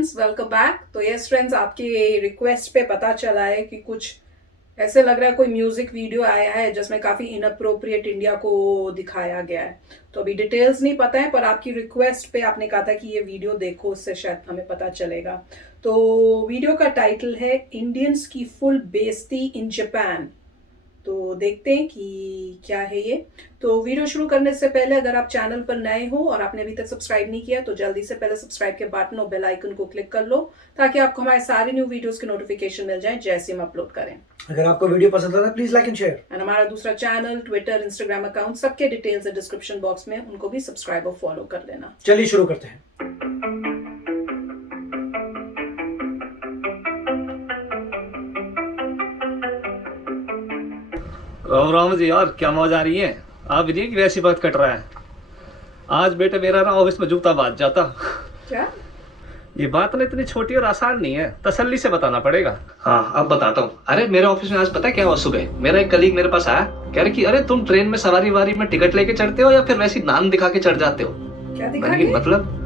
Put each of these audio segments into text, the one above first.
Friends, welcome back. तो yes friends, आपकी request पे पता चला है कि कुछ ऐसे लग रहा है कोई म्यूजिक वीडियो आया है जिसमें काफी इनअप्रोप्रिएट इंडिया को दिखाया गया है। तो अभी डिटेल्स नहीं पता है, पर आपकी रिक्वेस्ट पे आपने कहा था कि ये वीडियो देखो, उससे शायद हमें पता चलेगा। तो वीडियो का टाइटल है इंडियंस की फुल बेइज्जती इन जापान। तो देखते हैं कि क्या है ये। तो वीडियो शुरू करने से पहले अगर आप चैनल पर नए हो और आपने अभी तक सब्सक्राइब नहीं किया तो जल्दी से पहले सब्सक्राइब के बटन और बेल आइकन को क्लिक कर लो, ताकि आपको हमारे सारे न्यू वीडियोस के नोटिफिकेशन मिल जाए जैसे हम अपलोड करें। अगर आपको वीडियो पसंद आता है please like and share. And हमारा दूसरा चैनल, ट्विटर, इंस्टाग्राम अकाउंट, सबके डिटेल्स है डिस्क्रिप्शन बॉक्स में, उनको भी सब्सक्राइब और फॉलो कर लेना। चलिए शुरू करते हैं। राम राम जी यार, क्या मौज आ रही है। आप भी नहीं कि वैसी बात कट रहा है। आज बेटे मेरा ना ऑफिस में जूता बाज जाता। क्या? ये बात ना इतनी छोटी और आसान नहीं है, तसल्ली से बताना पड़ेगा। हाँ अब बताता हूँ। अरे मेरे ऑफिस में आज पता है क्या हुआ, सुबह मेरा एक कलीग मेरे पास आया, कह रहे कि अरे तुम ट्रेन में सवारी वारी में टिकट लेके चढ़ते हो या फिर वैसी नाम दिखा के चढ़ जाते हो। क्या दिखा मैंने के? मतलब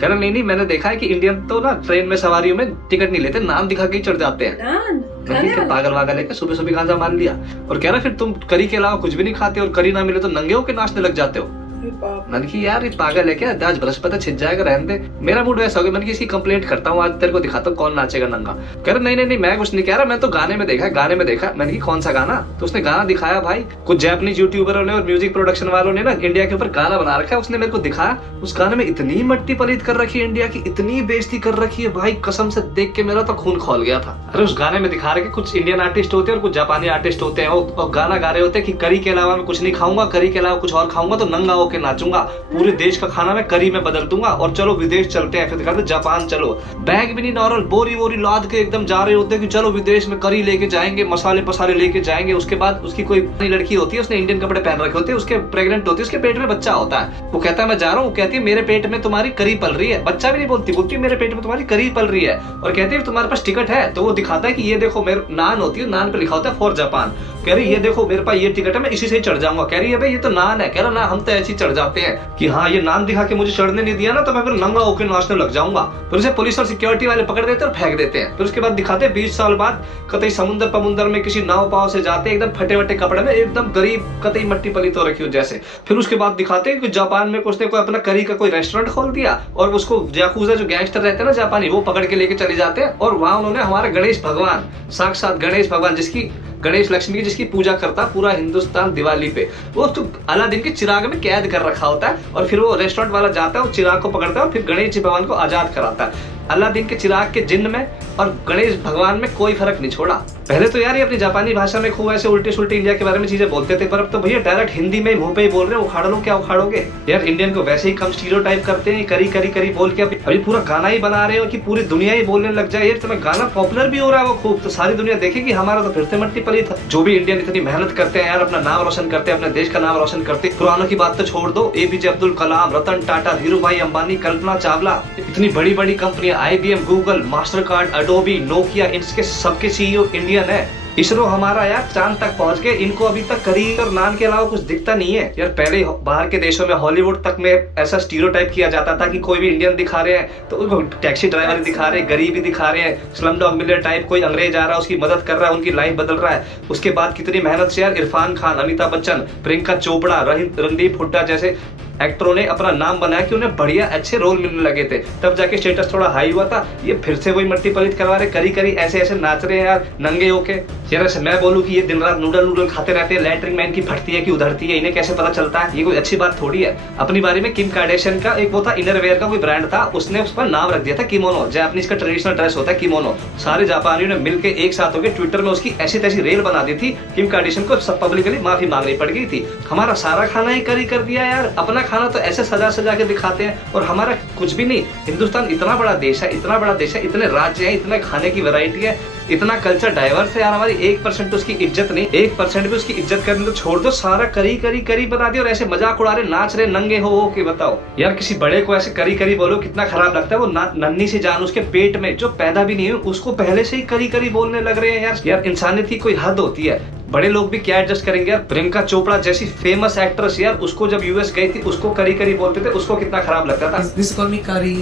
कह रहे नहीं मैंने देखा है कि इंडियन तो ना ट्रेन में सवारियों में टिकट नहीं लेते, नाम दिखा के ही चढ़ जाते हैं। नान मैंने खाने क्या वाला? पागल वागल लेकर सुबह सुबह गांजा मान लिया। और कह रहा फिर तुम करी के अलावा कुछ भी नहीं खाते और करी ना मिले तो नंगे होके नाचने लग जाते हो। अरे बाप रे। मैंने कि यार ये पागल है क्या, आज बृहस्पति छिप जाएगा, रहने दे। मेरा मूड वैसा हो गया, मैंने कि इसकी कंप्लेंट करता हूँ, आज तेरे को दिखाता हूँ कौन नाचेगा नंगा। कह रहा नहीं मैं कुछ नहीं कह रहा, मैं तो गाने में देखा। मैंने कि कौन सा गाना? तो उसने गाना दिखाया भाई, कुछ जापानीज यूट्यूबरों ने और म्यूजिक प्रोडक्शन वालों ने ना इंडिया के ऊपर गाना बना रखा है। उसने मेरे को दिखाया, उस गाने में इतनी मट्टी पलीत कर रखी है इंडिया की, इतनी बेइज्जती कर रखी है भाई, कसम से देख के मेरा तो खून खौल गया था। अरे उस गाने में दिखा रहे कि कुछ इंडियन आर्टिस्ट होते हैं और कुछ जापानी आर्टिस्ट होते हैं, और गाना गा रहे होते हैं कि करी के अलावा मैं कुछ नहीं खाऊंगा, करी के अलावा कुछ और खाऊंगा तो नंगा होके नाचूंगा, पूरे देश का खाना मैं करी में बदल दूंगा और चलो विदेश चलते हैं। फिर दिखाते जापान चलो, बैग भी नहीं नॉर्मल बोरी लाद के एकदम जा रहे होते हैं कि चलो विदेश में करी लेके जाएंगे, मसाले पसाले लेके जाएंगे। उसके बाद उसकी कोई लड़की होती है, उसने इंडियन कपड़े पहन रखे होते हैं, उसके प्रेग्नेंट होती है, उसके पेट में बच्चा होता है। वो कहता है मैं जा रहा हूँ, कहती है मेरे पेट में तुम्हारी करी पल रही है। बच्चा भी नहीं बोलती मेरे पेट में तुम्हारी करी पल रही है। और कहती है तुम्हारे पास टिकट है? तो वो दिखाता है कि ये देखो मेरे नान होती है, नान पे लिखा होता है फॉर जापान। कह रही ये देखो मेरे पास ये टिकट है, मैं इसी से ही चढ़ जाऊंगा। कह रही है भाई ये तो नान है। कह रहा ना हम तो ऐसे ही चढ़ जाते हैं कि हाँ ये नान दिखा के मुझे चढ़ने नहीं दिया ना तो मैं फिर नंगा होकर नाचने लग जाऊंगा। फिर उसे पुलिस और सिक्योरिटी वाले पकड़ देते और फेंक देते हैं। फिर उसके बाद दिखाते हैं 20 साल बाद कतई समुद्र पमुंदर में किसी नाव पाव से जाते हैं, एकदम फटे वटे कपड़े में, एकदम गरीब, कतई मट्टी पलीत हो रखी हो जैसे। फिर उसके बाद दिखाते हैं कि जापान में उसने कोई अपना करी का कोई रेस्टोरेंट खोल दिया और उसको याकुजा जो गैंगस्टर रहते हैं ना जापानी, वो पकड़ के लेके चले जाते हैं। और वहां उन्होंने हमारा गणेश भगवान, साक्षात गणेश भगवान, जिसकी गणेश लक्ष्मी की जिसकी पूजा करता पूरा हिंदुस्तान दिवाली पे, वो तो अलादीन के चिराग में कैद कर रखा होता है। और फिर वो रेस्टोरेंट वाला जाता है, वो चिराग को पकड़ता है और फिर गणेश जी भगवान को आजाद कराता है। अलादीन के चिराग के जिन्न में और गणेश भगवान में कोई फर्क नहीं छोड़ा। पहले तो यार ये अपनी जापानी भाषा में खूब ऐसे उल्टे सुल्टे इंडिया के बारे में चीजें बोलते थे, पर अब तो भैया डायरेक्ट हिंदी में मुंह पे ही बोल रहे हैं। उखाड़ लो, क्या उखाड़ोगे यार, इंडियन को वैसे ही कम स्टीरियोटाइप करते हैं, करी करी करी बोल के अभी पूरा गाना ही बना रहे हो कि पूरी दुनिया ही बोलने लग जाए। यार तुम्हें गाना पॉपुलर भी हो रहा है वो खूब, तो सारी दुनिया देखेगी हमारा तो फिर से मट्टी पली था। जो भी इंडियन इतनी मेहनत करते हैं यार, अपना नाम रोशन करते हैं, अपने देश का नाम रोशन करते हैं। पुरानों की बात तो छोड़ दो, एपीजे अब्दुल कलाम, रतन टाटा, धीरू भाई अंबानी, कल्पना चावला, इतनी बड़ी बड़ी कंपनियां, IBM, Google, master card, Adobe, Nokia, इनके सबके CEO इंडियन है। इसरो हमारा यार चांद तक पहुंच गए, इनको अभी तक करी और नान के अलावा कुछ दिखता नहीं है यार। पहले बाहर के देशों में हॉलीवुड तक में ऐसा स्टीरियोटाइप किया जाता था कि कोई भी इंडियन दिखा रहे हैं तो उनको टैक्सी ड्राइवर दिखा रहे हैं, गरीबी दिखा रहे हैं, स्लम डॉग मिलियनेयर टाइप, कोई अंग्रेज आ रहा है उसकी मदद कर रहा है, उनकी लाइफ बदल रहा है। उसके बाद कितनी मेहनत से यार इरफान खान, अमिताभ बच्चन, प्रियंका चोपड़ा, रणदीप हुड्डा जैसे एक्टरों ने अपना नाम बनाया कि उन्हें बढ़िया अच्छे रोल मिलने लगे थे, तब जाके स्टेटस थोड़ा हाई हुआ था। ये फिर से वही मट्टी पलीत करवा रहे, करी करी ऐसे नाच रहे हैं यार नंगे होके। यार ऐसे मैं बोलूं कि ये दिन रात नूडल खाते रहते हैं, लैट्रिन में इनकी फटती है कि उधरती है, इन्हें कैसे पता चलता है? ये कोई अच्छी बात थोड़ी है। अपनी बारे में किम कार्डेशियन का एक वो था, इनरवेयर का कोई ब्रांड था, उसने उस पर नाम रख दिया था किमोनो, जापानीज का ट्रेडिशनल ड्रेस होता है किमोनो। सारे जापानियों ने मिलकर एक साथ होकर ट्विटर में उसकी ऐसी तैसी रेल बना दी थी, किम कार्डेशियन को सब पब्लिकली माफी मांगनी पड़ गई थी। हमारा सारा खाना ही करी कर दिया यार, अपना खाना तो ऐसे सजा के दिखाते हैं और हमारा कुछ भी नहीं। हिंदुस्तान इतना बड़ा देश है, इतना बड़ा देश है, इतने राज्य हैं, इतने खाने की वैरायटी है, इतना कल्चर डाइवर्स है यार। हमारी 1% उसकी इज्जत नहीं, 1% भी उसकी इज्जत करने तो छोड़ दो, सारा करी करी करी बना दिया। और ऐसे मजाक उड़ा रहे, नाच रहे नंगे हो के। बताओ यार, किसी बड़े को ऐसे करी करी बोलो कितना खराब लगता है। वो नन्ही सी जान उसके पेट में जो पैदा भी नहीं है, उसको पहले से ही करी करी बोलने लग रहे हैं यार। इंसानियत की कोई हद होती है। बड़े लोग भी क्या एडजस्ट करेंगे यार। प्रियंका चोपड़ा जैसी फेमस एक्ट्रेस यार, उसको जब US गई थी उसको करी करी बोलते थे, उसको कितना खराब लगता था। This call me curry.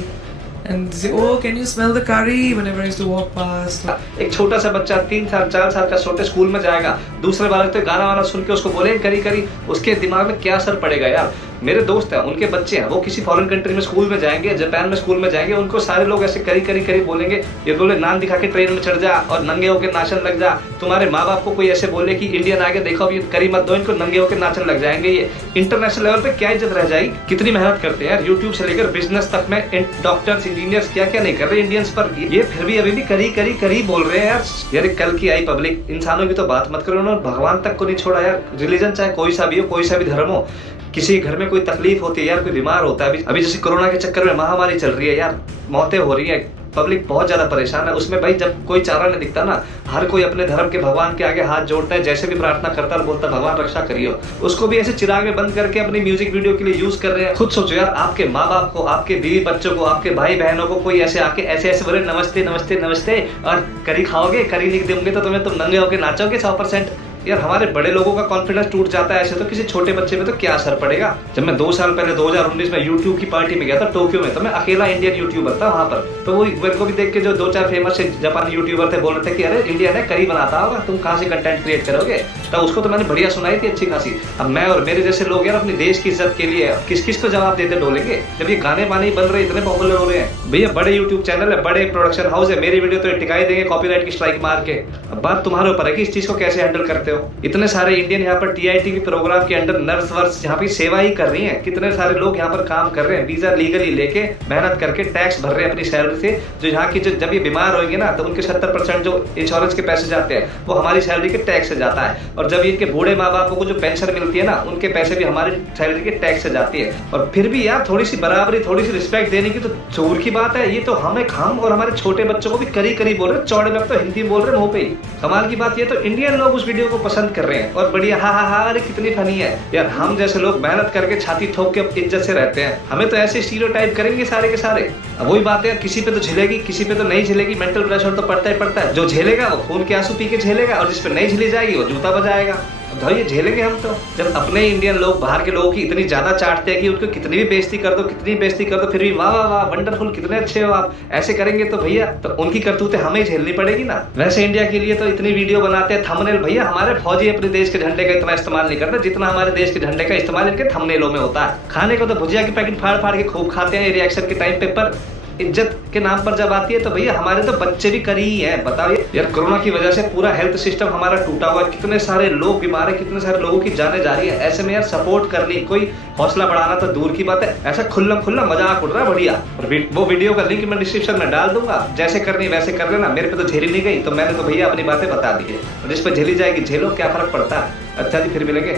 and they say, "Oh, can you smell the curry?" Whenever I used to walk past. एक छोटा सा बच्चा 3 साल 4 साल का छोटे स्कूल में जाएगा, दूसरे बार तो गाना वाना सुन के उसको बोले करी करी, उसके दिमाग में क्या असर पड़ेगा यार। मेरे दोस्त हैं, उनके बच्चे हैं, वो किसी फॉरेन कंट्री में स्कूल में जाएंगे, जापान में स्कूल में जाएंगे, उनको सारे लोग ऐसे करी करी करी बोलेंगे। ये बोले नान दिखा के ट्रेन में चढ़ जा और नंगे होकर नाचने लग जा। तुम्हारे माँ बाप को कोई ऐसे बोले कि इंडियन आगे देखो अभी करी मत दो इनको, नंगे होकर नाचने लग जाएंगे। ये इंटरनेशनल लेवल पे क्या इज्जत रह जाएगी। कितनी मेहनत करते हैं यार, यूट्यूब से लेकर बिजनेस तक में डॉक्टर्स इंजीनियर्स क्या क्या नहीं कर रहे इंडियंस पर। ये फिर भी अभी भी करी करी करी बोल रहे हैं यार। यार कल की आई पब्लिक, इंसानों की तो बात मत करो, उन्होंने भगवान तक को नहीं छोड़ा यार। रिलीजन चाहे कोई सा भी हो, कोई सा भी धर्म हो, किसी घर में कोई तकलीफ होती है यार, कोई बीमार होता है, अभी जैसे कोरोना के चक्कर में महामारी चल रही है यार, मौतें हो रही है, पब्लिक बहुत ज्यादा परेशान है। उसमें भाई जब कोई चारा नहीं दिखता ना, हर कोई अपने धर्म के भगवान के आगे हाथ जोड़ता है, जैसे भी प्रार्थना करता है, बोलता भगवान रक्षा करियो। उसको भी ऐसे चिराग में बंद करके अपनी म्यूजिक वीडियो के लिए यूज कर रहे हैं। खुद सोचो यार, आपके माँ बाप को, आपके बीवी बच्चों को, आपके भाई बहनों को कोई ऐसे आके ऐसे ऐसे बोले नमस्ते नमस्ते नमस्ते और करी खाओगे, करी लिख देंगे तो तुम नंगे होके नाचोगे 100%। यार हमारे बड़े लोगों का कॉन्फिडेंस टूट जाता है ऐसे, तो किसी छोटे बच्चे में तो क्या असर पड़ेगा। जब मैं 2 साल पहले 2019 में यूट्यूब की पार्टी में गया था टोक्यो में, तो मैं अकेला इंडियन यूट्यूबर था वहां पर। तो वो मेरे को भी देख के जो 2-4 फेमस जापानी यूट्यूबर थे बोल रहे थे कि अरे इंडियन है, करी बनाता होगा, तुम कहाँ से कंटेंट क्रिएट करोगे। तो उसको तो मैंने बढ़िया सुनाई थी अच्छी खासी। अब मैं और मेरे जैसे लोग यार अपने देश की इज्जत के लिए किस किस को जवाब देते डोलेंगे, जब ये गाने बाने बन रहे इतने पॉपुलर हो रहे हैं। भैया बड़े यूट्यूब चैनल है, बड़े प्रोडक्शन हाउस है, मेरी वीडियो तो टिकाई देंगे कॉपीराइट की स्ट्राइक मार के। अब बात तुम्हारे ऊपर है कि इस चीज को कैसे हैंडल करते हो। इतने सारे इंडियन यहाँ पर टीआईटी के प्रोग्राम के अंडर नर्स वर्स यहाँ पे सेवा ही कर रही हैं, कितने सारे लोग यहाँ पर काम कर रहे हैं, वीजा लीगली लेके मेहनत करके टैक्स भर रहे हैं अपनी सैलरी से। जो यहाँ की जब ये बीमार होंगे ना, तो उनके 70% जो इंश्योरेंस के पैसे जाते हैं वो हमारी सैलरी के टैक्स से जाता है। और जब इनके बूढ़े माँ बापों को जो पेंशन मिलती है ना, उनके पैसे भी हमारी सैलरी के टैक्स से जाती है। और फिर भी यार थोड़ी सी बराबरी, थोड़ी सी रिस्पेक्ट देने की तो दूर की बात है। ये तो हम और हमारे छोटे बच्चों को भी करी करी बोल रहे, चौड़े में तो हिंदी बोल रहे मुंह पे ही। कमाल की बात ये तो इंडियन लोग उस वीडियो को पसंद कर रहे हैं और बढ़िया हा अरे कितनी फनी है यार। हम जैसे लोग मेहनत करके छाती ठोक के इज्जत से रहते हैं, हमें तो ऐसे स्टीरियोटाइप करेंगे सारे के सारे। अब वही बात है, किसी पे तो झेलेगी, किसी पे तो नहीं झेलेगी। मेंटल प्रेशर तो पड़ता ही पड़ता है। जो झेलेगा वो खून के आंसू पी के झेलेगा, और जिस पे नहीं झेली जाएगी वो जूता बजाएगा। भाई ये झेलेंगे हम तो। जब अपने इंडियन लोग बाहर के लोगों की इतनी ज्यादा चाटते हैं कि उनको कितनी भी बेइज्जती कर दो, कितनी बेइज्जती कर दो, फिर भी वाह वाह वाह वंडरफुल, कितने अच्छे हो आप, ऐसे करेंगे तो भैया तो उनकी करतूतें हमें झेलनी पड़ेगी ना। वैसे इंडिया के लिए तो इतनी वीडियो बनाते हैं थंबनेल, भैया हमारे फौजी अपने देश के झंडे का इतना इस्तेमाल नहीं करते जितना हमारे देश के झंडे का इस्तेमाल इनके थंबनेलों में होता है। खाने को तो भुजिया के पैकेट फाड़ फाड़ के खूब खाते हैं रिएक्शन के टाइम पे, पर इज्जत के नाम पर जब आती है तो भैया हमारे तो बच्चे भी करी ही हैं। बताओ यार, कोरोना की वजह से पूरा हेल्थ सिस्टम हमारा टूटा हुआ है, कितने सारे लोग बीमार है, कितने सारे लोगों की जाने जा रही है। ऐसे में यार सपोर्ट करनी, कोई हौसला बढ़ाना तो दूर की बात है, ऐसा खुल्ला खुल्ला मजाक उड़ रहा है बढ़िया। और वो वीडियो का लिंक मैं डिस्क्रिप्शन में डाल दूंगा, जैसे करनी वैसे कर लेना। मेरे पे तो झेली नहीं गई तो मैंने तो भैया अपनी बातें बता दी है, और जिस पे झेली जाएगी झेलो, क्या फर्क पड़ता है। अच्छा जी, फिर मिलेंगे।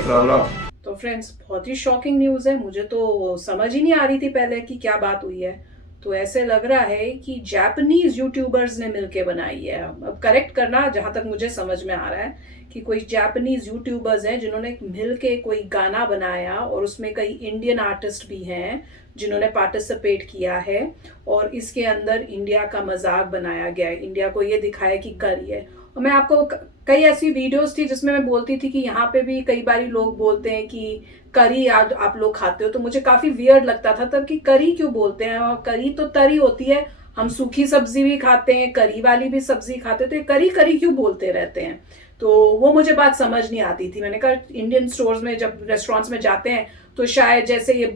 तो फ्रेंड्स बहुत ही शॉकिंग न्यूज़ है, मुझे तो समझ ही नहीं आ रही थी पहले कि क्या बात हुई है। तो ऐसे लग रहा है कि जापानीज यूट्यूबर्स ने मिलके बनाई है। अब करेक्ट करना, जहां तक मुझे समझ में आ रहा है कि कोई जापानीज यूट्यूबर्स हैं जिन्होंने मिलके कोई गाना बनाया, और उसमें कई इंडियन आर्टिस्ट भी हैं जिन्होंने पार्टिसिपेट किया है, और इसके अंदर इंडिया का मजाक बनाया गया है, इंडिया को ये दिखाया कि करी है। और मैं आपको कई ऐसी वीडियोस थी जिसमें मैं बोलती थी कि यहाँ पे भी कई बारी लोग बोलते हैं कि करी आप लोग खाते हो, तो मुझे काफी वियर्ड लगता था तब कि करी क्यों बोलते हैं। और करी तो तरी होती है, हम सूखी सब्जी भी खाते हैं, करी वाली भी सब्जी खाते हैं, तो ये करी करी क्यों बोलते रहते हैं। तो वो मुझे बात समझ नहीं आती थी। मैंने कहा इंडियन स्टोर्स में जब रेस्टोरेंट्स में जाते हैं तो शायद जैसे ये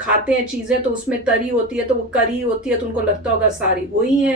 खाते हैं चीजें तो उसमें तरी होती है तो वो करी होती है, तो उनको लगता होगा सारी वही है।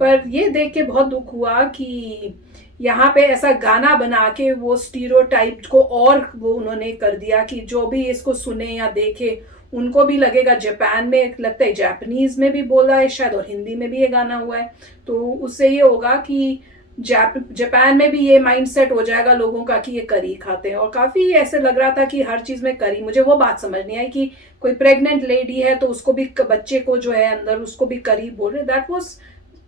पर ये देख के बहुत दुख हुआ कि यहाँ पे ऐसा गाना बना के वो स्टीरियोटाइप को और वो उन्होंने कर दिया कि जो भी इसको सुने या देखे उनको भी लगेगा। जापान में लगता है जापानीज में भी बोला है शायद, और हिंदी में भी ये गाना हुआ है, तो उससे ये होगा कि जापान में भी ये माइंडसेट हो जाएगा लोगों का कि ये करी खाते हैं। और काफी ऐसे लग रहा था कि हर चीज में करी। मुझे वो बात समझ नहीं आई कि कोई प्रेग्नेंट लेडी है तो उसको भी, बच्चे को जो है अंदर उसको भी करी बोल रहे। दैट वाज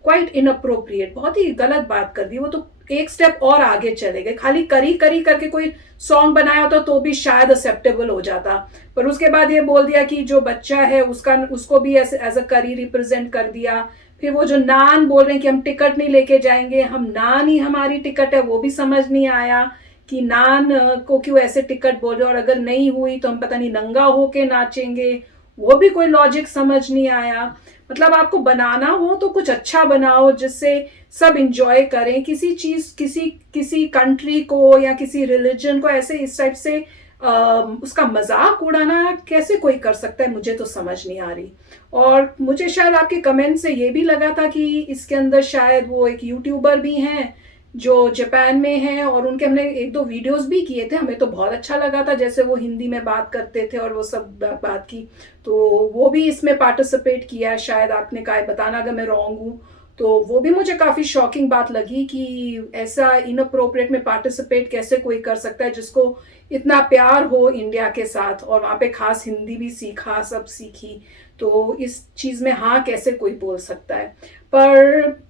क्वाइट इनअप्रोप्रिएट, बहुत ही गलत बात कर दी। वो तो एक स्टेप और आगे चले गए, खाली करी करी करके कोई सॉन्ग बनाया होता तो भी शायद एक्सेप्टेबल हो जाता, पर उसके बाद ये बोल दिया कि जो बच्चा है उसको भी एज अ करी रिप्रेजेंट कर दिया। फिर वो जो नान बोल रहे हैं कि हम टिकट नहीं लेके जाएंगे, हम नान ही हमारी टिकट है, वो भी समझ नहीं आया कि नान को क्यों ऐसे टिकट बोल रहे, और अगर नहीं हुई तो हम पता नहीं नंगा होके नाचेंगे, वो भी कोई लॉजिक समझ नहीं आया। मतलब आपको बनाना हो तो कुछ अच्छा बनाओ जिससे सब इंजॉय करें। किसी चीज किसी कंट्री को या किसी रिलीजन को ऐसे इस टाइप से उसका मजाक उड़ाना कैसे कोई कर सकता है, मुझे तो समझ नहीं आ रही। और मुझे शायद आपके कमेंट से ये भी लगा था कि इसके अंदर शायद वो एक यूट्यूबर भी हैं जो जापान में हैं, और उनके हमने एक दो वीडियोस भी किए थे, हमें तो बहुत अच्छा लगा था जैसे वो हिंदी में बात करते थे और वो सब बात की। तो वो भी इसमें पार्टिसिपेट किया है शायद, आपने कहा है, बताना अगर मैं रॉन्ग हूँ। तो वो भी मुझे काफ़ी शॉकिंग बात लगी कि ऐसा इनअप्रोप्रिएट में पार्टिसिपेट कैसे कोई कर सकता है जिसको इतना प्यार हो इंडिया के साथ, और वहाँ पे खास हिंदी भी सीखा, सब सीखी। तो इस चीज़ में हाँ कैसे कोई बोल सकता है। पर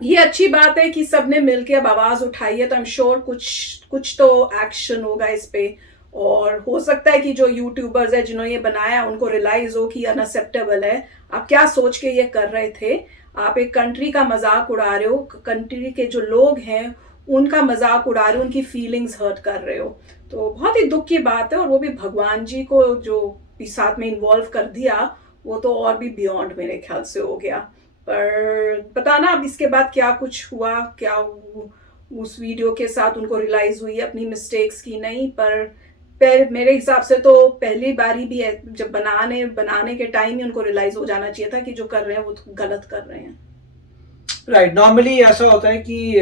ये अच्छी बात है कि सबने मिलके अब आवाज उठाई है, तो आई एम श्योर कुछ तो एक्शन होगा इस पे। और हो सकता है कि जो यूट्यूबर्स है जिन्होंने ये बनाया उनको रियलाइज हो कि अनअक्सेप्टेबल है। आप क्या सोच के ये कर रहे थे, आप एक कंट्री का मजाक उड़ा रहे हो, कंट्री के जो लोग हैं उनका मजाक उड़ा रहे हो, उनकी फीलिंग्स हर्ट कर रहे हो। तो बहुत ही दुख की बात है। और वो भी भगवान जी को जो इस साथ में इन्वॉल्व कर दिया, वो तो और भी बियॉन्ड मेरे ख्याल से हो गया। पर पता ना अब इसके बाद क्या कुछ हुआ, क्या उस वीडियो के साथ उनको रियलाइज हुई अपनी मिस्टेक्स की, नहीं। पर मेरे हिसाब से तो पहली बारी भी है, जब बनाने के टाइम ही उनको रियलाइज हो जाना चाहिए था कि जो कर रहे हैं वो गलत कर रहे हैं। राइट, नॉर्मली ऐसा होता है कि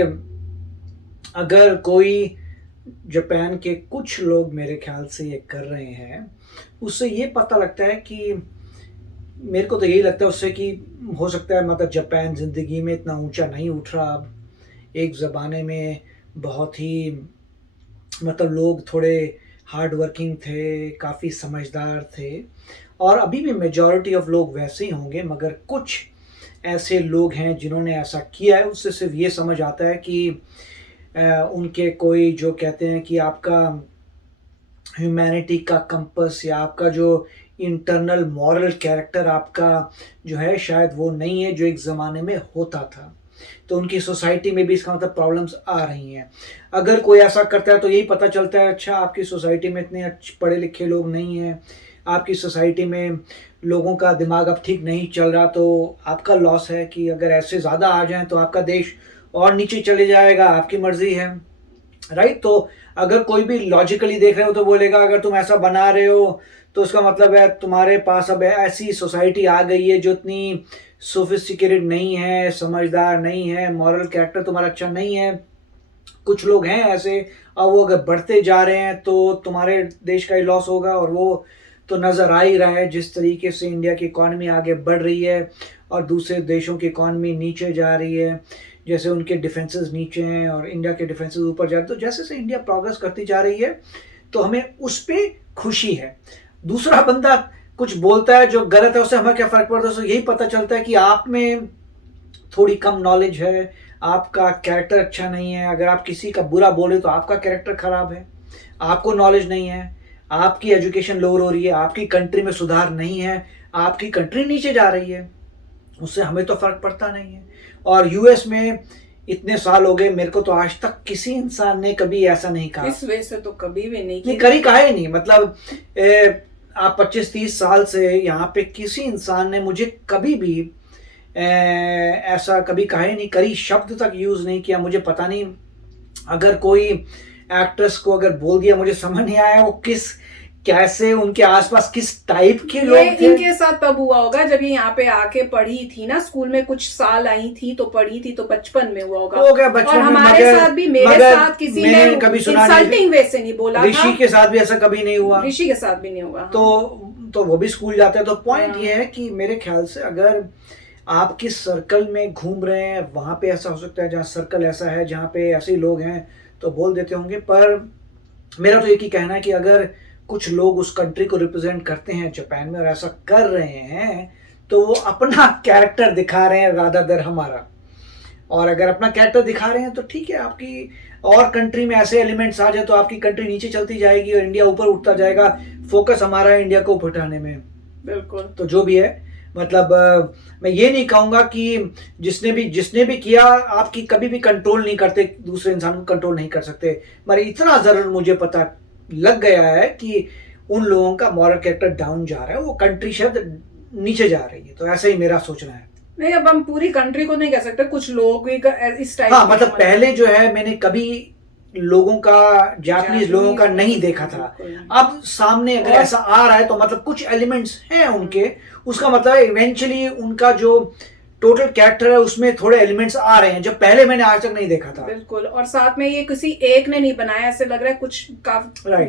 अगर कोई जापान के कुछ लोग मेरे ख्याल से ये कर रहे हैं, उससे ये पता लगता है कि, मेरे को तो यही लगता है उससे कि हो सकता है मतलब जापान ज़िंदगी में इतना ऊंचा नहीं उठ रहा अब। एक ज़माने में बहुत ही मतलब लोग थोड़े हार्ड वर्किंग थे, काफ़ी समझदार थे, और अभी भी मेजॉरिटी ऑफ लोग वैसे ही होंगे, मगर कुछ ऐसे लोग हैं जिन्होंने ऐसा किया है। उससे सिर्फ ये समझ आता है कि उनके कोई जो कहते हैं कि आपका ह्यूमैनिटी का कंपस या आपका जो इंटरनल मॉरल कैरेक्टर आपका जो है शायद वो नहीं है जो एक ज़माने में होता था। तो उनकी सोसाइटी में भी इसका मतलब प्रॉब्लम्स आ रही हैं। अगर कोई ऐसा करता है तो यही पता चलता है, अच्छा आपकी सोसाइटी में इतने अच्छे पढ़े लिखे लोग नहीं हैं, आपकी सोसाइटी में लोगों का दिमाग अब ठीक नहीं चल रहा, तो आपका लॉस है कि अगर ऐसे ज़्यादा आ जाएं तो आपका देश और नीचे चले जाएगा, आपकी मर्ज़ी है, राइट। तो अगर कोई भी लॉजिकली देख रहे हो तो बोलेगा अगर तुम ऐसा बना रहे हो तो उसका मतलब है तुम्हारे पास अब ऐसी सोसाइटी आ गई है जो इतनी सोफिस्टिकेटेड नहीं है, समझदार नहीं है, मॉरल कैरेक्टर तुम्हारा अच्छा नहीं है। कुछ लोग हैं ऐसे, अब वो अगर बढ़ते जा रहे हैं तो तुम्हारे देश का ही लॉस होगा। और वो तो नज़र आ ही रहा है जिस तरीके से इंडिया की इकॉनमी आगे बढ़ रही है और दूसरे देशों की इकॉनमी नीचे जा रही है। जैसे उनके डिफेंसेस नीचे हैं और इंडिया के डिफेंसेस ऊपर जा रहे हैं, तो जैसे जैसे इंडिया प्रोग्रेस करती जा रही है तो हमें उस पर खुशी है। दूसरा बंदा कुछ बोलता है जो गलत है, उससे हमें क्या फ़र्क पड़ता है। उससे यही पता चलता है कि आप में थोड़ी कम नॉलेज है, आपका कैरेक्टर अच्छा नहीं है। अगर आप किसी का बुरा बोले तो आपका कैरेक्टर ख़राब है, आपको नॉलेज नहीं है, आपकी एजुकेशन लोअर हो रही है, आपकी कंट्री में सुधार नहीं है, आपकी कंट्री नीचे जा रही है, उससे हमें तो फ़र्क पड़ता नहीं है। और यूएस में इतने साल हो गए, मेरे को तो आज तक किसी इंसान ने कभी ऐसा नहीं कहा। इस वजह से तो कभी भी नहीं करी कहा ही नहीं। मतलब आप 25-30 साल से यहाँ पे किसी इंसान ने मुझे कभी भी ऐसा कभी कहा ही नहीं, करी शब्द तक यूज़ नहीं किया। मुझे पता नहीं, अगर कोई एक्ट्रेस को अगर बोल दिया, मुझे समझ नहीं आया वो कैसे उनके आसपास किस टाइप के लोग थे। इनके साथ तब हुआ होगा जब ये यहाँ पे आके पढ़ी थी ना, स्कूल में कुछ साल आई थी तो पढ़ी थी, तो बचपन में हुआ होगा। हो गया बचपन और में, हमारे साथ भी, मेरे साथ किसी ने कभी सुना इंसल्टिंग वे से नहीं बोला था। ऋषि के साथ भी ऐसा कभी नहीं हुआ, ऋषि के साथ भी नहीं हुआ। तो वो भी स्कूल जाते हैं। तो पॉइंट ये है कि मेरे ख्याल से अगर आप किस सर्कल में घूम रहे हैं वहाँ पे ऐसा हो सकता है, जहाँ सर्कल ऐसा है जहाँ पे ऐसे लोग हैं तो बोल देते होंगे। पर मेरा तो एक ही कहना है कि अगर कुछ लोग उस कंट्री को रिप्रेजेंट करते हैं जापान में और ऐसा कर रहे हैं तो वो अपना कैरेक्टर दिखा रहे हैं रादर देन हमारा। और अगर अपना कैरेक्टर दिखा रहे हैं तो ठीक है, आपकी और कंट्री में ऐसे एलिमेंट्स आ जाए तो आपकी कंट्री नीचे चलती जाएगी और इंडिया ऊपर उठता जाएगा। फोकस हमारा है इंडिया को ऊपर उठाने में। बिल्कुल। तो जो भी है, मतलब मैं ये नहीं कहूँगा कि जिसने भी किया, आपकी कभी भी कंट्रोल नहीं करते, दूसरे इंसान को कंट्रोल नहीं कर सकते। मगर इतना ज़रूर मुझे पता लग गया है कि उन लोगों का मॉरल कैरेक्टर डाउन जा रहा है, वो कंट्री शायद नीचे जा रही है। तो ऐसा ही मेरा सोचना है। नहीं, अब हम पूरी कंट्री को नहीं कह सकते, कुछ लोग भी इस टाइप हाँ, मतलब पहले जो है मैंने कभी लोगों का जापानीज लोगों का नहीं देखा था। अब सामने अगर ऐसा आ रहा है तो मतलब कुछ एलिमेंट्स हैं उनके, उसका मतलब इवेंचुअली उनका जो टोटल कैरेक्टर है उसमें थोड़े एलिमेंट्स आ रहे हैं जो पहले मैंने आज तक नहीं देखा था। बिल्कुल, और साथ में ये किसी एक ने नहीं बनाया, ऐसे लग रहा है कुछ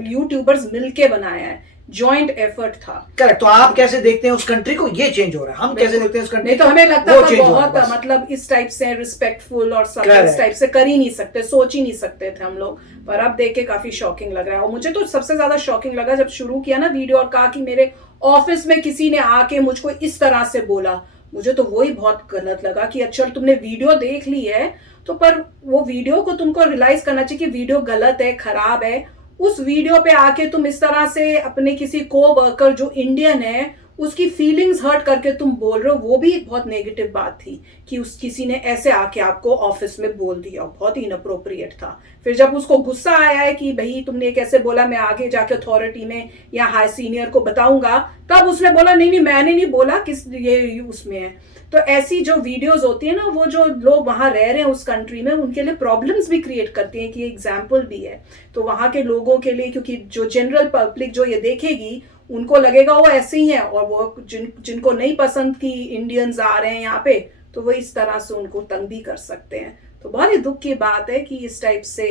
यूट्यूबर्स मिलके बनाया है, जॉइंट एफर्ट था। करेक्ट। तो आप कैसे देखते हैं उस कंट्री को? ये चेंज हो रहा है। हम कैसे देखते हैं उस कंट्री नहीं, तो हमें लगता था बहुत मतलब इस टाइप से रिस्पेक्टफुल और सब इस टाइप से कर ही नहीं सकते, सोच ही नहीं सकते थे हम लोग, पर अब देख के काफी शॉकिंग लग रहा है। और मुझे तो सबसे ज्यादा शॉकिंग लगा जब शुरू किया ना वीडियो और कहा कि मेरे ऑफिस में किसी ने आके मुझको इस तरह से बोला। मुझे तो वही बहुत गलत लगा कि अच्छा तुमने वीडियो देख ली है तो पर वो वीडियो को तुमको रियलाइज करना चाहिए कि वीडियो गलत है, खराब है। उस वीडियो पे आके तुम इस तरह से अपने किसी को वर्कर जो इंडियन है उसकी फीलिंग्स हर्ट करके तुम बोल रहे हो, वो भी एक बहुत नेगेटिव बात थी कि उस किसी ने ऐसे आके आपको ऑफिस में बोल दिया, बहुत ही इनअप्रोप्रिएट था। फिर जब उसको गुस्सा आया है कि भाई तुमने कैसे बोला, मैं आगे जाके अथॉरिटी में या हाई सीनियर को बताऊंगा, तब उसने बोला नहीं मैंने नहीं बोला, किस ये उसमें है। तो ऐसी जो वीडियोस होती है ना, वो जो लोग वहां रह रहे हैं उस कंट्री में उनके लिए प्रॉब्लम्स भी क्रिएट करती हैं कि एग्जाम्पल भी है। तो वहां के लोगों के लिए, क्योंकि जो जनरल पब्लिक जो ये देखेगी उनको लगेगा वो ऐसे ही है, और वो जिनको नहीं पसंद कि इंडियंस आ रहे हैं यहाँ पे, तो वो इस तरह से उनको तंग भी कर सकते हैं। तो बहुत ही दुख की बात है कि इस टाइप से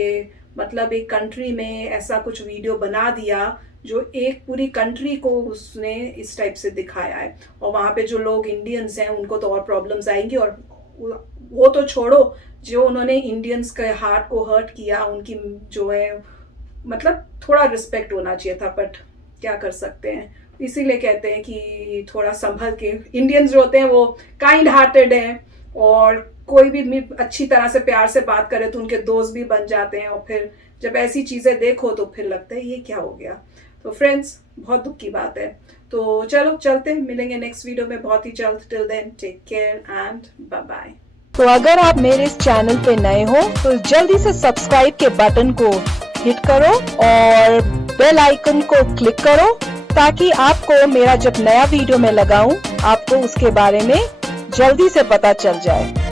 मतलब एक कंट्री में ऐसा कुछ वीडियो बना दिया जो एक पूरी कंट्री को उसने इस टाइप से दिखाया है। और वहाँ पे जो लोग इंडियंस हैं उनको तो और प्रॉब्लम्स आएंगी, और वो तो छोड़ो, जो उन्होंने इंडियंस के हार्ट को हर्ट किया, उनकी जो है मतलब थोड़ा रिस्पेक्ट होना चाहिए था, बट क्या कर सकते हैं। इसीलिए कहते हैं कि थोड़ा संभल के, इंडियंस जो होते हैं वो काइंड हार्टेड हैं, और कोई भी अच्छी तरह से प्यार से बात करे तो उनके दोस्त भी बन जाते हैं, और फिर जब ऐसी चीज़ें देखो तो फिर लगता है ये क्या हो गया। तो फ्रेंड्स, बहुत दुख की बात है। तो चलो चलते हैं, मिलेंगे नेक्स्ट वीडियो में बहुत ही जल्द। Till then take care and bye bye. तो अगर आप मेरे इस चैनल पे नए हो तो जल्दी से सब्सक्राइब के बटन को हिट करो और बेल आइकन को क्लिक करो, ताकि आपको मेरा जब नया वीडियो मैं लगाऊं आपको उसके बारे में जल्दी से पता चल जाए।